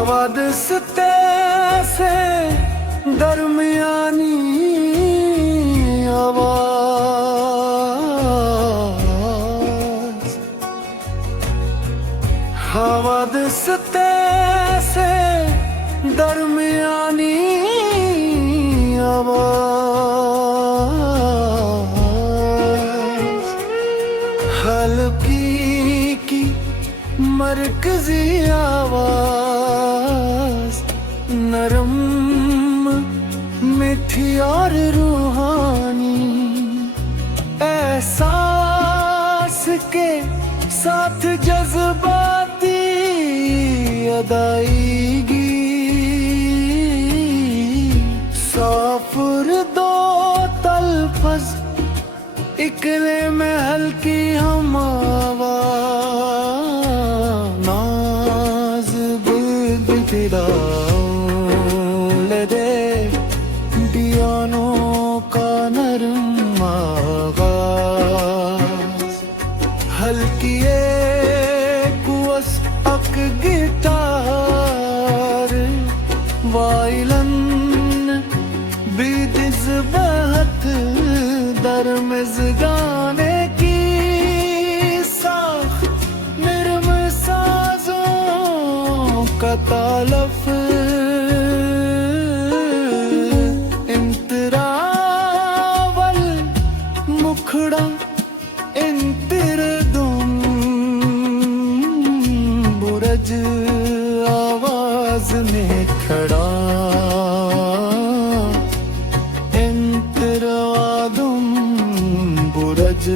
हवादिस्ते से दरमियानी आवाज, हवादिस्ते से दरमियानी आवाज, हल्की की मरकजी आवाज, नरम मीठी और रूहानी, एहसास के साथ जज्बाती अदायगी, साफुर दो तलफज इकले में हल्की हम आवाज, नाज बुलबुल तेरा ले दे दियानों का नरम आवाज, हल्की एक वसअक गिटार, वाइलन बीदिज बहत दरमिज गाने की साख, निर्म साजों का तालफ, इंतरावल मुखड़ा इंतिरदुम बुरज आवाज में खड़ा, इंतिरादुम बुरज।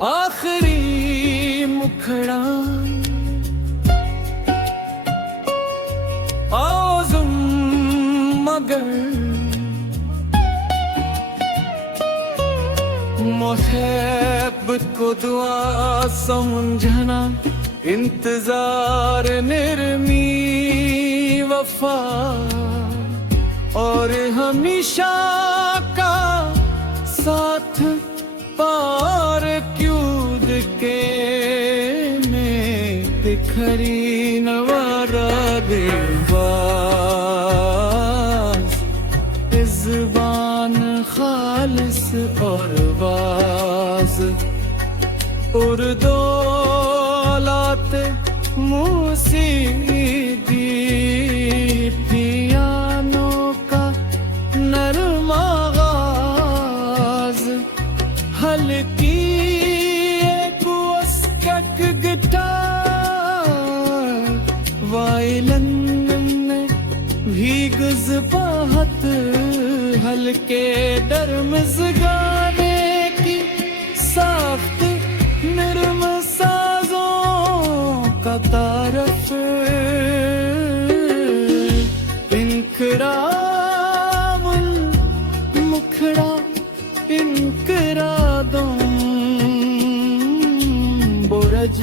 आखिरी मुखड़ा आज़म मगर मोहब्बत को दुआ समझना, इंतजार निर्मी वफा और हमेशा का साथ पार कूद के में तिखरी नवारा दिलबाज, इज़बान खालिस और बाज, उर्दू लाते मूसीकी पियानो का नरम आगाज, हल्की एक वसअक गिटार, वाइलन में भी गुज़बाहत, हल्के दरमिज़ गाने की साख्त, नरम साजों का तारफ, इंकरामुल मुखड़ा इंकरादुम बुरज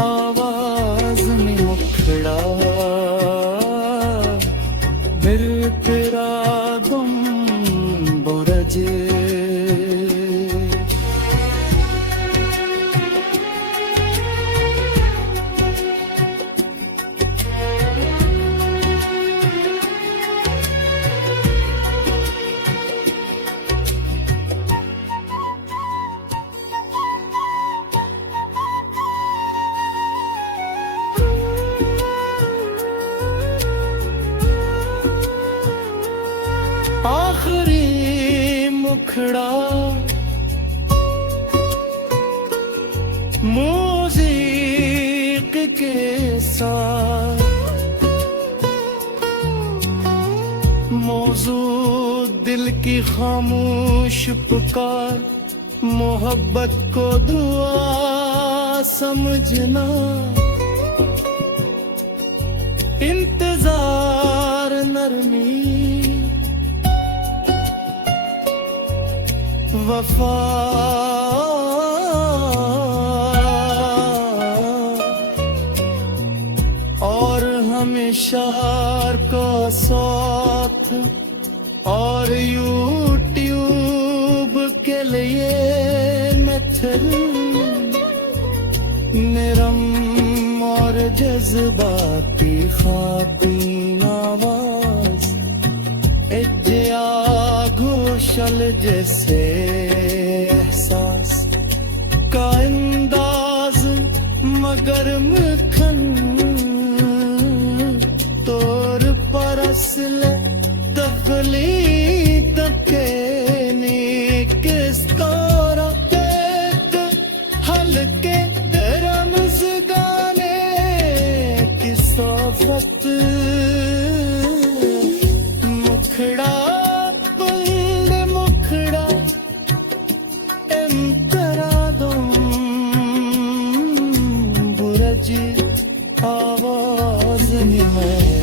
आवाज में मुखड़ा, इंकरादुम बुरज। आखिरी मुखड़ा म्यूजिक के साथ, मौजू दिल की खामोश पुकार, मोहब्बत को दुआ समझना, इंतजार नरमी वफा और हमेशा का साथ और यूट्यूब के लिए मेथड निरम और जज्बाती खातीन आवाज इज्जा घोषल जैसे एहसास का अंदाज मगर मखन तोर परसल तफली तके किस तारा हल्के रमज गाने की सोफत मुखड़ा बुल्द मुखड़ा एंतरा दुम बुरज आवाज में